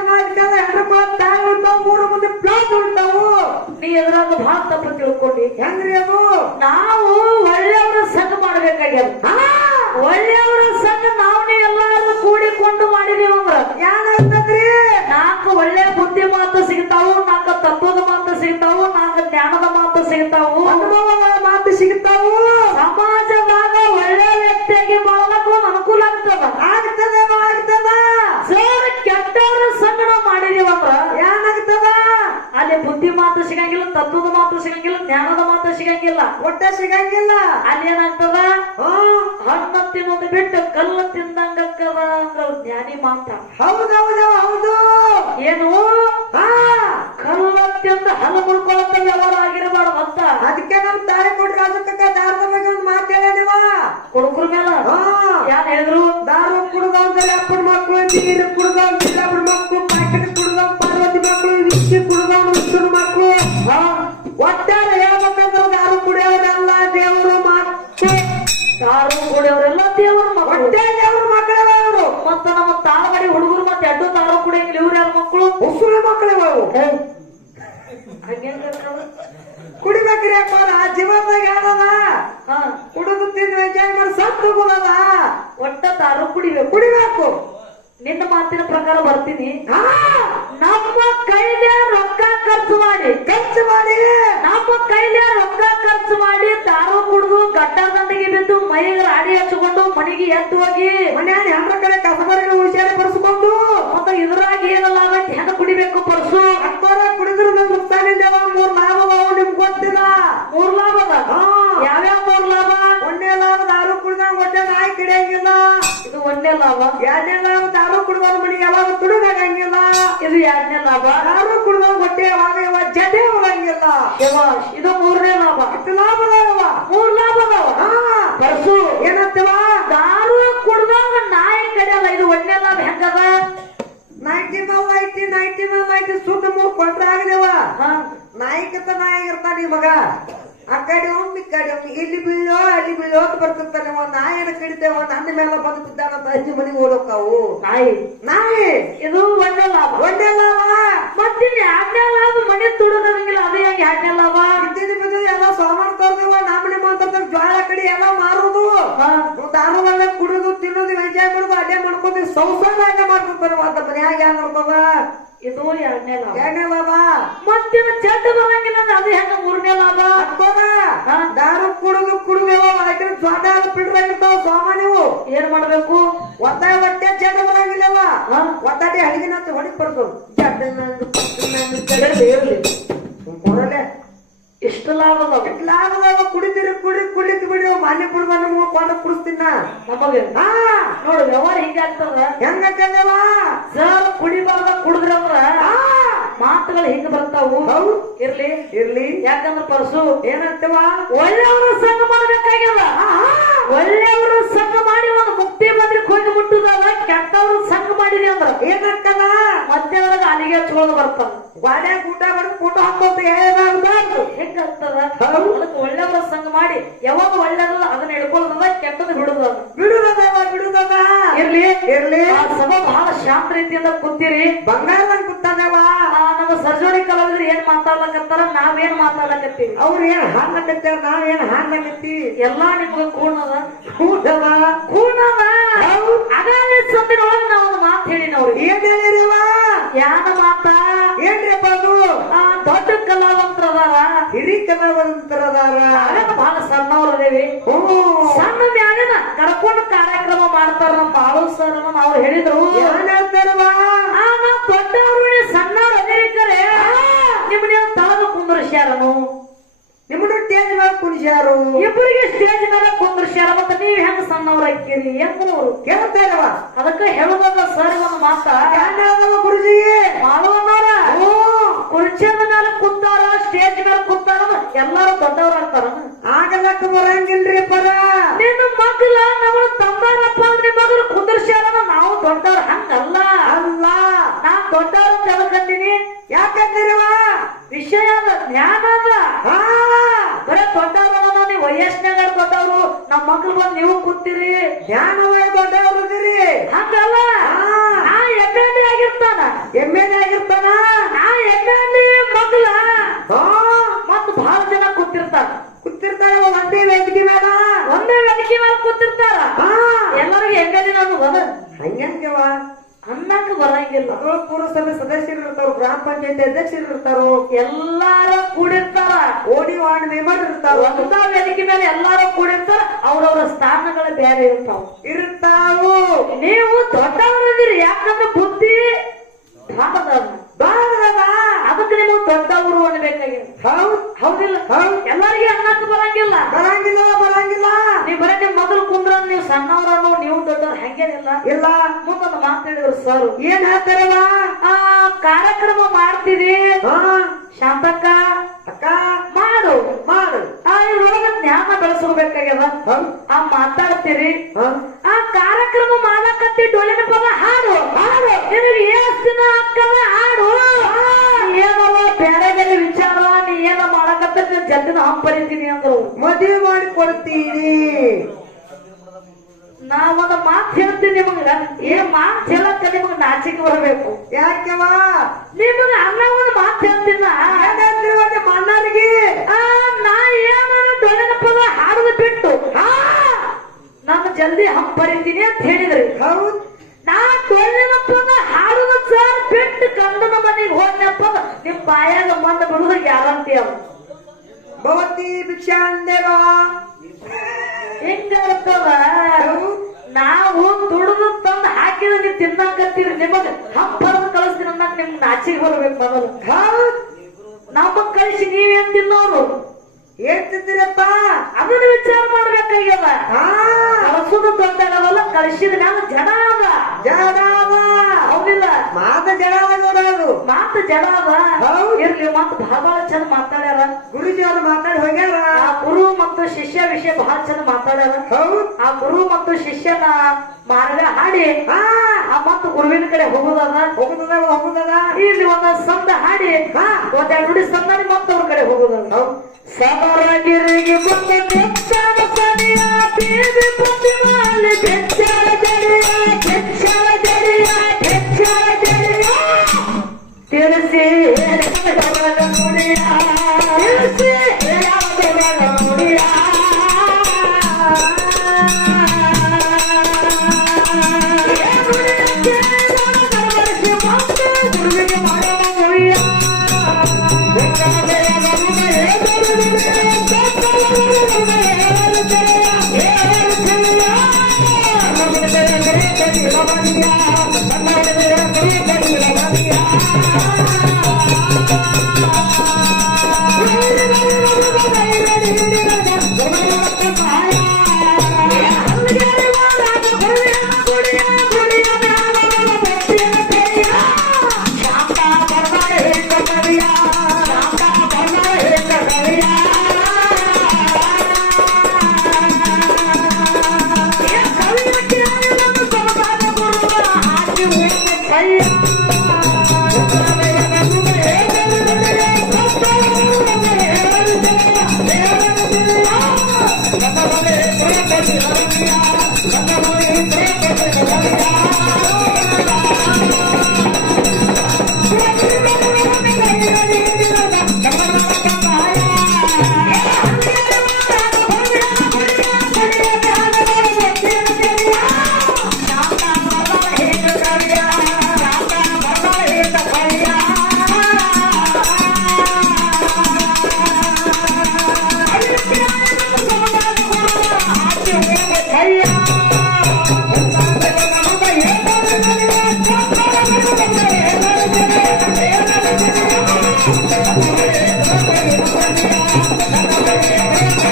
ತಾಯಿ ಮೂರು ಮಂದಿ ಪ್ಲಾಟ್ ಉಳ್ತಾವು ನೀ ಎದುರಾಗ ಭಾರತ ತಪ್ಪು ತಿಳ್ಕೊಂಡಿ. ಹೆಂಗ್ರಿ ಅದು? ನಾವು ಸಿಗಂಗಿಲ್ಲ ಒಟ್ಟ ಸಿಗಂಗಿಲ್ಲ. ಅಲ್ಲಿ ಏನಾಗ್ತದ? ಹಣ್ಣ ತಿನ್ನೋದು ಬಿಟ್ಟು ಕಲ್ಲು ತಿಂದಂಗಕ್ಕದ ಅಂದ್ರ ಜ್ಞಾನಿ ಮಾತ್ರ. ಹೌದೌದ ಹೌದು ಏನು? ಕಲ್ಲ ತಿಂದ ಹಲ್ಲು ಮುಡ್ಕೊಳತ್ತ ವ್ಯವಹಾರ ಆಗಿರಬಾರ್ದು ಅಂತ. ಅದಕ್ಕೆ ನಮ್ ತಾಯಿ ಕೊಡ್ರಿ ಅದಕ್ಕ ದಾರದ ಬಗ್ಗೆ ಒಂದು ಮಾತು ಹೇಳಿವ ಕುಡುಕ್ರ ಮೇಲೆ? ಹಾ. ಯಾರು ಹೇಳಿದ್ರು? ದಾರು ಅಂದ್ರೆ ಅಪ್ಪನ ಮಕ್ಕಳು ನೀರು ಅವು ಹಂಗೇನ್? ಕುಡಿಬೇಕ್ರಿ ಅಪ್ಪ ಜೀವನದಾಗ ಯಾರದ ಹಾ. ಕುಡಿದು ತಿಂದು ಎಂಜಾಯ್ ಮಾಡಿ ಸತ್ತು ಹೋಗೋದದ ಒಟ್ಟ ತಾರು ಕುಡಿಬೇಕು. ಕುಡಿಬೇಕು. ನಿನ್ನ ಮಾತಿನ ಪ್ರಕಾರ ಬರ್ತೀನಿ. ಹಾ. ಎರಡನೇ ಲಾಭ ದಾರು ಕುಡ್ದವ್ರ ಮನೆಗೆ ಯಾವಾಗ ತುಡುಗಾಗಂಗಿಲ್ಲ ಇದು ಎರಡನೇ ಲಾಭ. ದಾರು ಕುಡ್ದವ್ರ ಹೊಟ್ಟೆ ಯಾವಾಗ ಯಾವ ಜಡೆ ಹೋಗಂಗಿಲ್ಲ. ಯಾವ ಇದು ಮೂರನೇ ಲಾಭ. ಇಷ್ಟು ಲಾಭ ಅದಾವ ಮೂರ್ ಲಾಭ ಅದಾವ. ಹಾ. ಏನತ್ತವ ದಾರು ಕುಡ್ದಾಗ ನಾಯಿ ಕಡೆಯಲ್ಲ ಇದು ಒಂದೇ ಲಾಭ ಹೆಂಗದ? ನೈಂಟಿ ಮೇಲೆ ಐತಿ ನೈಂಟಿ ಮೇಲೆ ನೈಂಟಿ ಸುತ್ತ ಮೂರ್ ಕೊಂಡ್ರೆ ಆಗದೇವ ನಾಯಿಕತ್ತ ನಾಯಿ ಇರ್ತಾನ ಮಗ. ಆ ಕಡೆ ಒಮ್ಮಿ ಕಡೆ ಒಮ್ಮೆ ಇಲ್ಲಿ ಬೀಳೋ ಅಲ್ಲಿ ಬೀಳೋ ಅಂತ ಬರ್ತಿರ್ತಾನೆ ನಾಯಿನ ಕಡಿತೇವ ನನ್ನ ಮೇಲೆ ಬಂದು ಅಜ್ಜಿ ಮನೆಗೆ ಓಡೋಕಾವು ನಾಯಿ. ನಾಯಿ? ಇದು ಒಂದೇ ಲಾಭ. ಒಂದೇ ಲಾಭ? ಮತ್ತಿನ್ ಎರಡನೇ ಲಾಭ ಮನೆ ತುಡುದಂಗಿಲ್ಲ ಅದೇ ಹೆಂಗ್ ಎರಡನೇ ಲಾಭ? ಎಲ್ಲ ಸಾಮಾನು ತರ್ದೇವ ನಮ್ಮನೆ ಮಾತಾಡ್ತಾರೆ ಜ್ವಾಳ ಕಡೆ ಎಲ್ಲ ಮಾರೋದು. ದಾರುವಲ್ಲ ಕುಡಿದು ತಿನ್ನೋದು ಎಂಜಾಯ್ ಮಾಡೋದು ಅದೇ ಮಾಡ್ಕೋತೀವಿ ಸಂಸಾರ ಅಡ್ಡೆ ಮಾಡ್ಕೊತಾರೆ ಮನ್ಯಾಗ ಏನ್ ಮಾಡ್ಕೋದ ಇದು ಎರಡನೇ ಲಾಭ. ಎರಡನೇ ಲಾಭ. ಮತ್ತಿನ ಚೆಡ್ಡ ಬರಂಗಿಲ್ಲ ಅದು ಹೆಂಗ ಮೂರನೇ ಲಾಭ? ಅಕ್ಕೋರ. ದಾರು ಕುಡಿದು ಕುಡಿದೇವ ಅದಕ್ಕೆ ಜ್ವಾಡ ಬಿಡ್ರ ಇರ್ತಾವ ಸಾಮಾನ್ಯವು ಏನ್ ಮಾಡ್ಬೇಕು? ಒತ್ತಾಯ ಒಟ್ಟೆ ಬರಂಗಿಲ್ಲವ. ಹಾ. ಒತ್ತಾಟಿ ಹಳಗಿನ ಹೊಡಿಕ್ ಬರ್ತದ ಜಡ್ಡ ನಂದು, ಇರ್ಲಿ ಅದಾವ? ಲಾಭದಾಗ ಕುಡಿದಿರಿ ಕುಡಿ ಕುಡಿತ ಬಿಡಿ ಮಾನ್ಯ ಕುಡಿದ ನಮ್ಗೆ ಕೊಂಡ ಕುಡಿಸ್ತೀನ ನಮಗೆ ಹಾ. ನೋಡು ವ್ಯವಹಾರ ಹಿಂಗ ಆಗ್ತದ. ಹೆಂಗಕ್ಕಂದೇವ ಸರ್ ಕುಡಿಬಾರ್ದ ಕುಡಿದ್ರವ್ರ ಮಾತುಗಳು ಹಿಂಗ ಬರ್ತಾವು. ಹೌದು. ಇರ್ಲಿ. ಇರ್ಲಿ. ಯಾಕಂದ್ರ ಪರಸು ಏನಂತವ ಒಳ್ಳೆಯವರ ಸಂಘ ಮಾಡ್ಬೇಕಾಗ್ಯದ. ಒಳ್ಳೆಯವರ ಸಂಘ ಮಾಡಿ ಒಂದು ಮುಕ್ತಿ ಬಂದ್ರೆ ಕೊಯ್ದು ಮುಟ್ಟುದಲ್ಲ ಕೆಟ್ಟವರು ಸಂಘ ಮಾಡಿರಿ ಅಂದ್ರ ಏನಕ್ಕದ ಮಧ್ಯಾಹ್ನದಾಗ ಅಲ್ಲಿಗೆ ಚೋಳ ಬರ್ತದ ಗಾಡ್ಯಾಗ ಊಟ ಮಾಡಿ ಫೋಟೋ ಹಾಕೋತ ಹೇಗಾಗ್ಬಾರ್ದು ಹೆಂಗಾಗ್ತದ. ಅದಕ್ಕೆ ಒಳ್ಳೆಯವರ ಸಂಘ ಮಾಡಿ ಯಾವಾಗ ಒಳ್ಳೇದದ ಅದನ್ನ ಹಿಡ್ಕೊಳ್ಳೋದದ ಕೆಟ್ಟದ ಬಿಡುದದ ಬಿಡುದದವ ಬಿಡುದದ ಇರ್ಲಿ ಇರ್ಲಿ. ಆ ಸಭಾ ಬಹಳ ಶಾಂತ ರೀತಿಯಿಂದ ಕೂತಿರಿ. ಬಂಗಾರದಾಗ ಮಾತಾಡ್ಲಕತ್ತಾರ ನಾವೇನ್ ಮಾತಾಡ್ಲಕತ್ತೀವಿ? ಅವ್ರ ಏನ್ ಹಾಡ್ಲಕತ್ತಾರ ನಾವ್ ಏನ್ ಹಾಡ್ಲಕತ್ತಿ? ಎಲ್ಲಾ ನಿಮ್ಗ ಕೂಣದ ಕೂಣವ ಕೂಣದ ಅಗಾಲಿ ಒಳಗ ನಾವ್ ಒಂದು ಮಾತು ಹೇಳಿನವ್ರಿಗೆ ಏನ್ ಹೇಳಿರಿವ? ಯಾನ ಮಾತ? ಏನ್ರಿಪ್ಪ ಅದು ಆ ದೊಡ್ಡ ಕಲಾವಂತರದಾರ. ಹಿರಿ ಕಲಾವಂತರದಾರ. ಬಹಳ ಸಣ್ಣವ್ರ ಅದೇವಿ ಹ್ಞೂ. ಸಣ್ಣ ಮ್ಯಾಲಿನ ಕರ್ಕೊಂಡು ಕಾರ್ಯಕ್ರಮ ಮಾಡ್ತಾರ ನಮ್ಮ ಬಾಳು ಸರ್ ಅವ್ರು ಹೇಳಿದ್ರು. ಕುಂದ್ರಸ್ಯಾರನು? ನಿಮ್ಮನ್ನು ಸ್ಟೇಜ್ ಮೇಲೆ ಕುಣಿಸ್ಯಾರು ಇಬ್ಬರಿಗೆ ಸ್ಟೇಜ್ ಮೇಲೆ ಕುಂದ್ರಸ್ಯಾರ ಮತ್ತೆ ನೀವ್ ಹೆಂಗ್ ಸಣ್ಣವ್ರ ಹಾಕಿರಿ ಎಂದ್ರು ಕೇಳ್ತಾರವ ಅದಕ್ಕೆ ಹೇಳುವಾಗ ಸರ್ ಒಂದು ಮಾತ. ಗುರುಜಿ ಮಾಡುವನವ್ರ ಹ್ಞೂ. ಕುರ್ಚಿಯ ಮೇಲೆ ಕುಂತಾರ ಸ್ಟೇಜ್ ಮೇಲೆ ಕುಂತಾರ ಎಲ್ಲಾರು ದೊಡ್ಡವ್ರಾಗ್ತಾರ ಆಗಲಕ್ಕ ಬರಂಗಿಲ್ರಿ ಪರ. ನಿನ್ನ ಮಗ್ಲ ನಮ್ಮ ತಂದಾರಪ್ಪ ಅಂದ್ರೆ ಮಗರು ಕುಂದ್ರಸ್ಯಾರ ನಾವು ದೊಡ್ಡವ್ರ ಹಂಗಲ್ಲ. ಅಲ್ಲ. ನಾ ದೊಡ್ಡವ್ರ ಅಂತ ಹೇಳ್ಕಂತೀನಿ. ಯಾಕಂದಿರಿವ ವಿಷಯ ಅದ ಜ್ಞಾನ ಅದ ಹಾ ಬರೇ ದೊಡ್ಡವರ ನೀವು ವಯಸ್ಸಿನಾಗ ದೊಡ್ಡವರು ನಮ್ಮ ಮಕ್ಳು ಬಂದು ನೀವು ಕೂತೀರಿ. ಜ್ಞಾನವೇ ದೊಡ್ಡವ್ರದಿರಿ ಹಂಗಲ್ಲ. ಹಾ. ನಾ ಎಂ ಎಲ್ ಎ ಆಗಿರ್ತಾನ. ಎಂ ಎಲ್ ಎ ಆಗಿರ್ತಾನ? ನಾ ಎಂ ಎಲ್ ಎ ಮಗ್ಲ ಮತ್ ಬಹಳ ಜನ ಕೂತಿರ್ತಾರ. ಕೂತಿರ್ತಾರ ಒಂದೇ ವೇದಿಕೆ ಮೇಲ ಒಂದೇ ವೇದಿಕೆ ಮೇಲೆ ಕೂತಿರ್ತಾರ. ಎಲ್ಲರಿಗೂ ಎಂ ಎಲ್ ಎ ನಾನು ಬದ ಹಂಗಂಗವ ಅನ್ನಕ್ ಬರಂಗಿಲ್ಲ. ಪುರಸಭೆ ಸದಸ್ಯರು ಇರ್ತಾರ, ಗ್ರಾಮ ಪಂಚಾಯತಿ ಅಧ್ಯಕ್ಷರು ಇರ್ತಾರೋ, ಎಲ್ಲಾರು ಕೂಡಿರ್ತಾರ. ಓಡಿ ವಾರ್ಡ್ ಮೆಂಬರ್ ಇರ್ತಾರ. ಒಂದ ವೇದಿಕೆ ಮೇಲೆ ಎಲ್ಲಾರು ಕೂಡಿರ್ತಾರ. ಅವ್ರವ್ರ ಸ್ಥಾನಗಳು ಬೇರೆ ಇರ್ತಾವ. ಇರ್ತಾವು. ನೀವು ದೊಡ್ಡವರದಿರಿ ಯಾಕಂದ್ರೆ ಬುದ್ಧಿ ನಿಮಗೆ ದೊಡ್ಡವರು ಅನ್ಬೇಕಾಗಿದೆ ಹೌದ್ ಹೌದಿಲ್ಲ. ಹೌದ್. ಎಲ್ಲರಿಗೆ ಅನ್ನಕ್ ಬರಂಗಿಲ್ಲ. ಬರಂಗಿಲ್ಲ ಬರಂಗಿಲ್ಲ. ನೀವ್ ಬರೀ ನಿಮ್ ಮೊದಲು ಕುಂದ್ರ ನೀವು ಸಣ್ಣವರನ್ನು ನೀವು ದೊಡ್ಡವ್ರು ಹಂಗೇನಿಲ್ಲ. ಇಲ್ಲ. ಮುಂದೊಂದು ಮಾತಾಡಿದ್ರು ಸರ್. ಏನ್ ಹೇಳ್ತಾರಲ್ಲ? ಆ ಕಾರ್ಯಕ್ರಮ ಮಾಡ್ತೀರಿ. ಶಾಂತಕ್ಕ. ಅಕ್ಕ. ಮಾಡು. ಮಾಡು. ಆ ಇವ್ರೊಳಗ ಜ್ಞಾನ ಬೆಳೆಸ್ಕೋಬೇಕಾಗ್ಯದ. ಆ ಮಾತಾಡ್ತೀರಿ. ಆ ಕಾರ್ಯಕ್ರಮ ಮಾಡಕತ್ತಿ ಡೊಳ್ಳಿನ ಪದ ಹಾಡು. ಹಾಡು. ನಿನಗೆ ಎಷ್ಟು ದಿನ ಅಕ್ಕವ ಹಾಡು. ನೀನ್ ಅಪ್ಪರಿತೀನಿ ಹಂಪರಿತೀನಿ ಅಂದ್ರು ಮದುವೆ ಮಾಡಿ ಕೊಡ್ತೀನಿ. ನಾ ಒಂದು ಮಾತು ಹೇಳ್ತೀನಿ ನಿಮಗ. ಏ ಮಾತು ಹೇಳಕ್ಕ ನಿಮಗ ನಾಚಿಕೆ ಬರಬೇಕು. ಯಾಕೆವ ನಿಮಗ ಅನ್ನ ಒಂದು ಮಾತು ಹೇಳ್ತೀನಿ. ಮಣ್ಣರಿಗೆ ಆ, ನಾ ಏನಾರ ದೊಡ್ಡ ಪದ ಹಾಡುದು ಬಿಟ್ಟು ನಾನು ಜಲ್ದಿ ಹಂಪರಿತೀನಿ ಅಂತ ಹೇಳಿದ್ರಿ. ಹೌದು. ನಾ ಡೊಳ್ಳಿನಪ್ಪನ ಹಾಡುವ ಸರ್ ಬಿಟ್ಟು ಕಂದನ ಮನೆಗೆ ಹೋದ್ನಪ್ಪ ನಿಮ್ ಬಾಯಾಗ ಮಂದ ಬಿಡುದ ಗ್ಯಾರಂಟಿ ಅವ ಭವತಿ ಭಿಕ್ಷಾಂದೇವ ಹಿಂಗ ಇರ್ತದ ನಾವು ದುಡಿದು ತಂದು ಹಾಕಿದ ನೀವು ತಿನ್ನಕತ್ತೀರಿ ನಿಮಗ. ಹಬ್ಬದ ಕಳಿಸ್ತೀರಿ ಅಂದಾಗ ನಿಮ್ ನಾಚಿಗೆ ಬರ್ಬೇಕು ಮೊದಲು. ನಮ್ಮ ಕಳಿಸಿ ನೀವೇನ್ ತಿನ್ನೋರು. ಏನ್ ತಿಂದಿರಪ್ಪ? ಅದನ್ನ ವಿಚಾರ ಮಾಡ್ಬೇಕಾಗ್ಯದ. ಕಳಸುದು ದೊಡ್ಡದಲ್ಲ ಕಳಿಸಿದ ನಾನು ಜನ ಅದ. ಜಡಾವ ಹೌದಿಲ್ಲ? ಮಾತ ನೋಡೋದು ಮಾತು ಜಡ ಅದ. ಇರ್ಲಿ ಮತ್ ಬಹಳ ಬಹಳ ಚಂದ ಮಾತಾಡ್ಯಾರ. ಗುರುಜಿ ಅವ್ರು ಮಾತಾಡಿ ಹೋಗ್ಯಾರ? ಆ ಗುರು ಮತ್ತು ಶಿಷ್ಯ ವಿಷಯ ಬಹಳ ಚಂದ ಮಾತಾಡ್ಯಾರ. ಆ ಗುರು ಮತ್ತು ಶಿಷ್ಯನ ಮಾರ್ಗ ಹಾಡಿ ಆ ಮತ್ತು ಗುರುವಿನ ಕಡೆ ಹೋಗುದದ. ಹೋಗುದದ ಹೋಗುದದ. ಇಲ್ಲಿ ಒಂದ ಸಂದ ಹಾಡಿ. ಒಂದೆರಡು ನುಡಿ ಸಂದ ಮತ್ತವ್ರ ಕಡೆ ಹೋಗುದದ. ಸಬರಗಿರಿಗೆ ಬಂದ ಸನಿಯ ಬೆಚ್ಚಾದ ser Thank you.